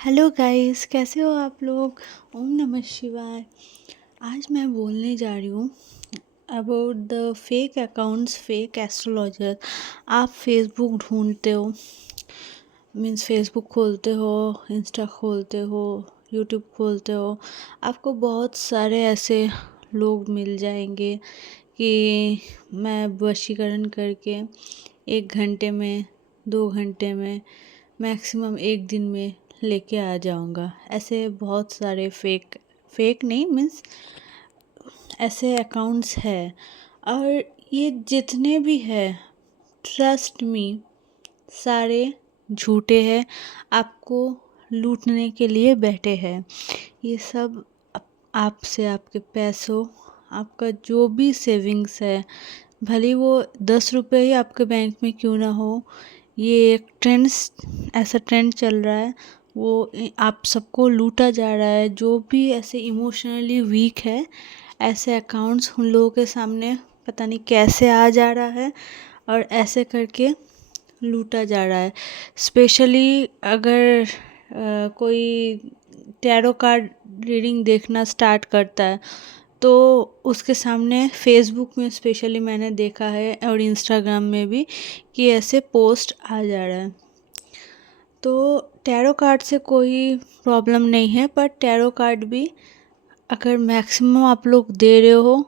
Hello guys, कैसे हो आप लोग। ओम नमः शिवाय। आज मैं बोलने जा रही हूँ about the fake accounts, fake astrologer. आप फेसबुक ढूंढते हो, मीन्स फेसबुक खोलते हो, इंस्टा खोलते हो, यूट्यूब खोलते हो, आपको बहुत सारे ऐसे लोग मिल जाएंगे कि मैं वशीकरण करके 1 घंटे में, 2 घंटे में, मैक्सिमम 1 दिन में लेके आ जाऊंगा। ऐसे बहुत सारे फेक फेक नहीं, मीन्स ऐसे अकाउंट्स है। और ये जितने भी है, ट्रस्ट मी, सारे झूठे हैं, आपको लूटने के लिए बैठे हैं। ये सब आपसे, आपके पैसों, आपका जो भी सेविंग्स है, भले वो 10 रुपये ही आपके बैंक में क्यों ना हो, ये एक ट्रेंड्स, ऐसा ट्रेंड चल रहा है, वो आप सबको लूटा जा रहा है। जो भी ऐसे इमोशनली वीक है, ऐसे अकाउंट्स उन लोगों के सामने पता नहीं कैसे आ जा रहा है और ऐसे करके लूटा जा रहा है। स्पेशली अगर कोई टैरो कार्ड रीडिंग देखना स्टार्ट करता है तो उसके सामने फेसबुक में स्पेशली मैंने देखा है और इंस्टाग्राम में भी कि ऐसे पोस्ट आ जा रहा है। तो टैरो कार्ड से कोई प्रॉब्लम नहीं है, पर टैरो कार्ड भी अगर मैक्सिमम आप लोग दे रहे हो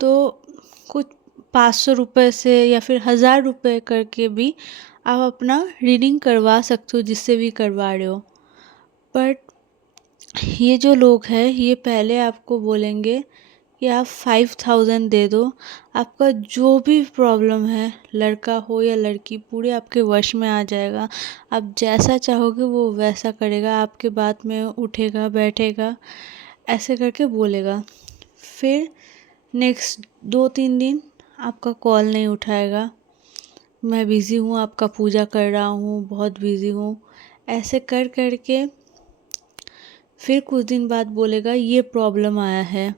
तो कुछ 500 रुपये से या फिर 1000 रुपये करके भी आप अपना रीडिंग करवा सकते हो, जिससे भी करवा रहे हो। बट ये जो लोग हैं, ये पहले आपको बोलेंगे कि आप 5000 दे दो, आपका जो भी प्रॉब्लम है, लड़का हो या लड़की, पूरे आपके वश में आ जाएगा। आप जैसा चाहोगे वो वैसा करेगा, आपके बात में उठेगा बैठेगा, ऐसे करके बोलेगा। फिर नेक्स्ट 2-3 दिन आपका कॉल नहीं उठाएगा, मैं बिज़ी हूँ, आपका पूजा कर रहा हूँ, बहुत बिज़ी हूँ, ऐसे कर कर के फिर कुछ दिन बाद बोलेगा ये प्रॉब्लम आया है,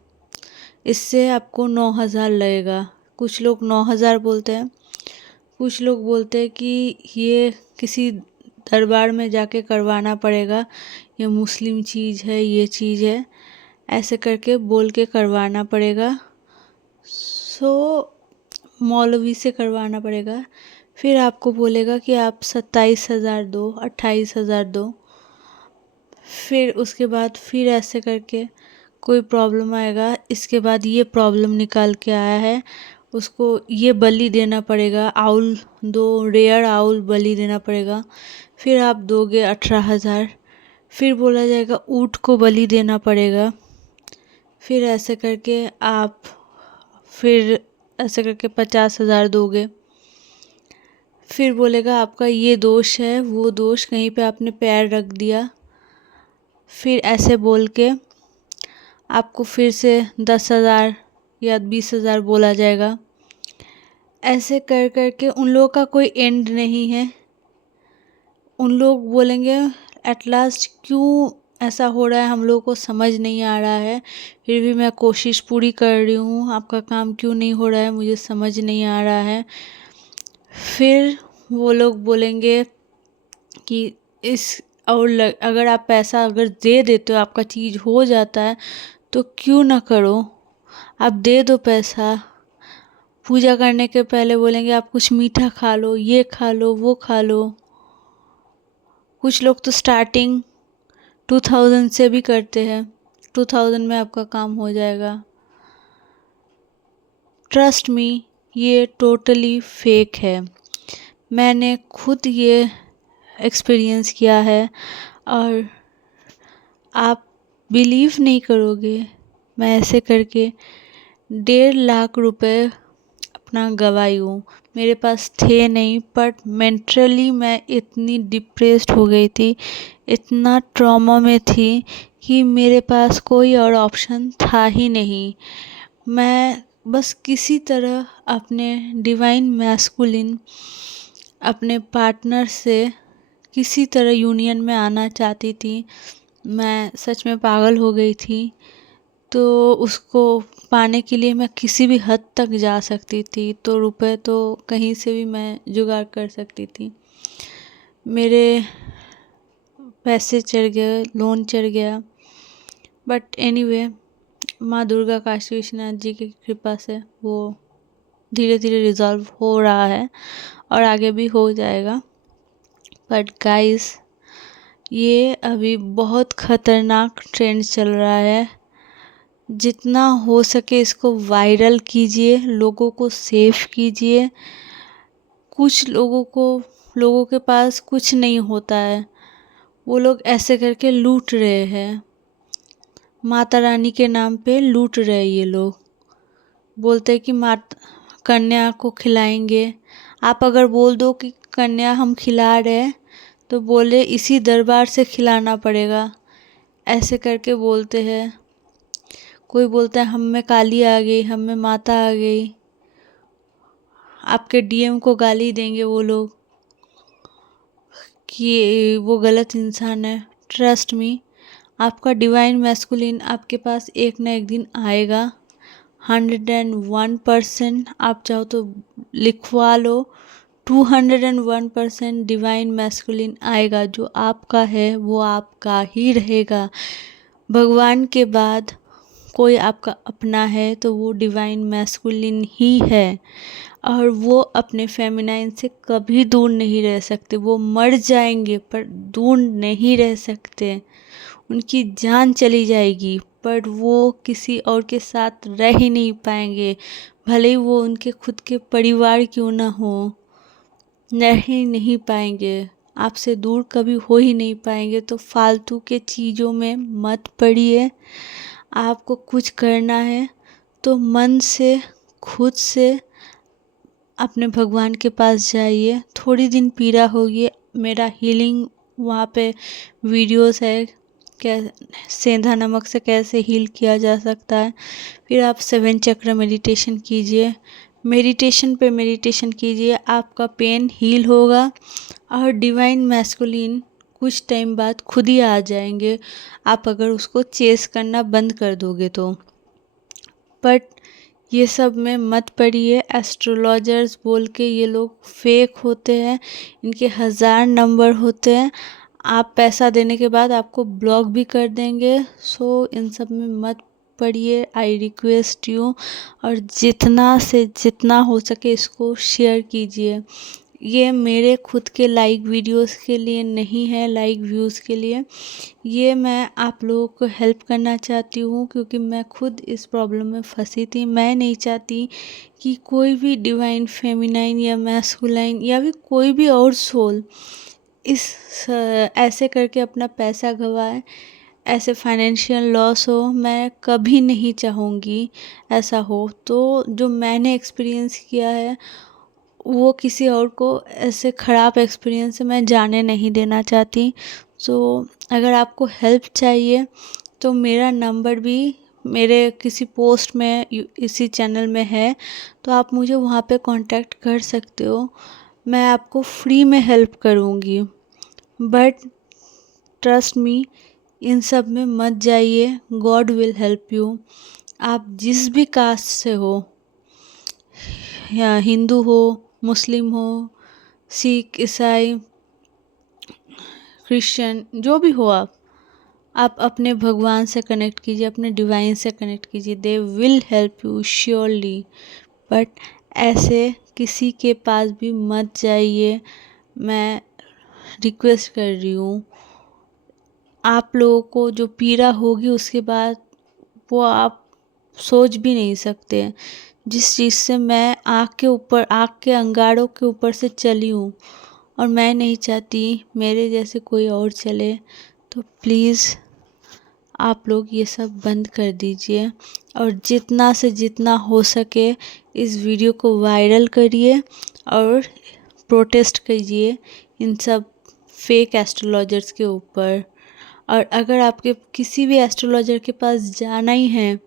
इससे आपको 9000 लगेगा। कुछ लोग 9000 बोलते हैं, कुछ लोग बोलते हैं कि ये किसी दरबार में जाके करवाना पड़ेगा, ये मुस्लिम चीज़ है, ये चीज़ है, ऐसे करके बोल के करवाना पड़ेगा। मौलवी से करवाना पड़ेगा। फिर आपको बोलेगा कि आप 27,000 दो, 28,000 दो। फिर उसके बाद फिर ऐसे करके कोई प्रॉब्लम आएगा, इसके बाद ये प्रॉब्लम निकाल के आया है, उसको ये बलि देना पड़ेगा, आउल दो, रेयर आउल बलि देना पड़ेगा। फिर आप दोगे 18,000। फिर बोला जाएगा ऊँट को बलि देना पड़ेगा। फिर ऐसे करके आप, फिर ऐसे करके 50,000 दोगे। फिर बोलेगा आपका ये दोष है, वो दोष, कहीं पे आपने पैर रख दिया। फिर ऐसे बोल के आपको फिर से 10,000 या 20,000 बोला जाएगा। ऐसे कर कर के उन लोगों का कोई एंड नहीं है। उन लोग बोलेंगे एट लास्ट क्यों ऐसा हो रहा है, हम लोगों को समझ नहीं आ रहा है, फिर भी मैं कोशिश पूरी कर रही हूँ, आपका काम क्यों नहीं हो रहा है, मुझे समझ नहीं आ रहा है। फिर वो लोग बोलेंगे कि अगर आप पैसा अगर दे देते हो, आपका चीज़ हो जाता है, तो क्यों ना करो, आप दे दो पैसा। पूजा करने के पहले बोलेंगे आप कुछ मीठा खा लो, ये खा लो, वो खा लो। कुछ लोग तो स्टार्टिंग 2000 से भी करते हैं, 2000 में आपका काम हो जाएगा। ट्रस्ट मी, ये टोटली फेक है। मैंने खुद ये एक्सपीरियंस किया है और आप बिलीव नहीं करोगे, मैं ऐसे करके 1.5 लाख रुपए अपना गंवाई हूँ। मेरे पास थे नहीं, बट मेंटली मैं इतनी डिप्रेस्ड हो गई थी, इतना ट्रॉमा में थी कि मेरे पास कोई और ऑप्शन था ही नहीं। मैं बस किसी तरह अपने डिवाइन मैस्कुलिन, अपने पार्टनर से किसी तरह यूनियन में आना चाहती थी। मैं सच में पागल हो गई थी। तो उसको पाने के लिए मैं किसी भी हद तक जा सकती थी, तो रुपए तो कहीं से भी मैं जुगाड़ कर सकती थी। मेरे पैसे चढ़ गए, लोन चढ़ गया। बट एनीवे, माँ दुर्गा काशी विश्वनाथ जी की कृपा से वो धीरे धीरे रिजॉल्व हो रहा है और आगे भी हो जाएगा। बट गाइस, ये अभी बहुत ख़तरनाक ट्रेंड चल रहा है। जितना हो सके इसको वायरल कीजिए, लोगों को सेव कीजिए। कुछ लोगों के पास कुछ नहीं होता है, वो लोग ऐसे करके लूट रहे हैं। माता रानी के नाम पे लूट रहे हैं ये लोग। बोलते हैं कि माता कन्या को खिलाएंगे। आप अगर बोल दो कि कन्या हम खिला रहे हैं, तो बोले इसी दरबार से खिलाना पड़ेगा, ऐसे करके बोलते हैं। कोई बोलता है हम में काली आ गई, हम में माता आ गई। आपके डीएम को गाली देंगे वो लोग कि वो गलत इंसान है। ट्रस्ट मी, आपका डिवाइन मैस्कुलिन आपके पास एक ना एक दिन आएगा। 101%। आप चाहो तो लिखवा लो, 201% डिवाइन मैस्कुलिन आएगा। जो आपका है वो आपका ही रहेगा। भगवान के बाद कोई आपका अपना है तो वो डिवाइन मैस्कुलिन ही है, और वो अपने फेमिनाइन से कभी दूर नहीं रह सकते। वो मर जाएंगे पर दूर नहीं रह सकते। उनकी जान चली जाएगी पर वो किसी और के साथ रह ही नहीं पाएंगे, भले ही वो उनके खुद के परिवार क्यों ना हो, रह ही नहीं पाएंगे। आपसे दूर कभी हो ही नहीं पाएंगे। तो फालतू के चीज़ों में मत पड़िए। आपको कुछ करना है तो मन से, खुद से अपने भगवान के पास जाइए। थोड़ी दिन पीड़ा होगी, मेरा हीलिंग वहाँ पे वीडियोस है, क्या सेंधा नमक से कैसे हील किया जा सकता है। फिर आप 7 चक्र मेडिटेशन कीजिए, मेडिटेशन पे मेडिटेशन कीजिए, आपका पेन हील होगा और डिवाइन मैस्कुलिन कुछ टाइम बाद खुद ही आ जाएंगे, आप अगर उसको चेस करना बंद कर दोगे तो। बट ये सब में मत पड़िए। एस्ट्रोलॉजर्स बोल के ये लोग फेक होते हैं, इनके 1000 नंबर होते हैं। आप पैसा देने के बाद आपको ब्लॉक भी कर देंगे। सो इन सब में मत पड़िए, आई रिक्वेस्ट यू। और जितना से जितना हो सके इसको शेयर कीजिए। ये मेरे खुद के लाइक वीडियोस के लिए नहीं है, लाइक व्यूज़ के लिए। ये मैं आप लोगों को हेल्प करना चाहती हूँ, क्योंकि मैं खुद इस प्रॉब्लम में फंसी थी। मैं नहीं चाहती कि कोई भी डिवाइन फेमिनाइन या मैस्कुलाइन या भी कोई भी और सोल इस ऐसे करके अपना पैसा गवाए, ऐसे फाइनेंशियल लॉस हो। मैं कभी नहीं चाहूँगी ऐसा हो। तो जो मैंने एक्सपीरियंस किया है वो किसी और को ऐसे ख़राब एक्सपीरियंस से मैं जाने नहीं देना चाहती। सो अगर आपको हेल्प चाहिए तो मेरा नंबर भी मेरे किसी पोस्ट में इसी चैनल में है, तो आप मुझे वहाँ पे कांटेक्ट कर सकते हो। मैं आपको फ्री में हेल्प करूँगी। बट ट्रस्ट मी, इन सब में मत जाइए, गॉड विल हेल्प यू। आप जिस भी कास्ट से हो, या हिंदू हो, मुस्लिम हो, सिख, ईसाई, क्रिश्चियन, जो भी हो आप अपने भगवान से कनेक्ट कीजिए, अपने डिवाइन से कनेक्ट कीजिए। They will help you surely. But ऐसे किसी के पास भी मत जाइए, मैं रिक्वेस्ट कर रही हूँ। आप लोगों को जो पीड़ा होगी उसके बाद वो आप सोच भी नहीं सकते। जिस चीज़ से मैं आँख के अंगारों के ऊपर से चली हूँ, और मैं नहीं चाहती मेरे जैसे कोई और चले। तो प्लीज़ आप लोग ये सब बंद कर दीजिए, और जितना से जितना हो सके इस वीडियो को वायरल करिए और प्रोटेस्ट कीजिए इन सब फेक एस्ट्रोलॉजर्स के ऊपर। और अगर आपके किसी भी एस्ट्रोलॉजर के पास जाना ही है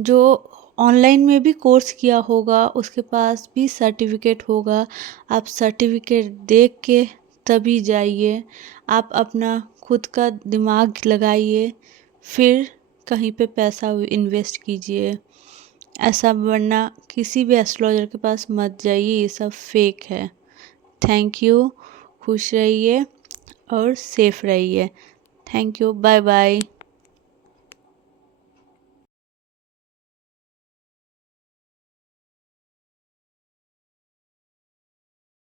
जो ऑनलाइन में भी कोर्स किया होगा, उसके पास भी सर्टिफिकेट होगा, आप सर्टिफिकेट देख के तभी जाइए। आप अपना खुद का दिमाग लगाइए, फिर कहीं पे पैसा इन्वेस्ट कीजिए। ऐसा, वरना किसी भी एस्ट्रोलॉजर के पास मत जाइए, ये सब फेक है। Thank you. खुश रहिए। और सेफ रहिए। Thank you, bye bye.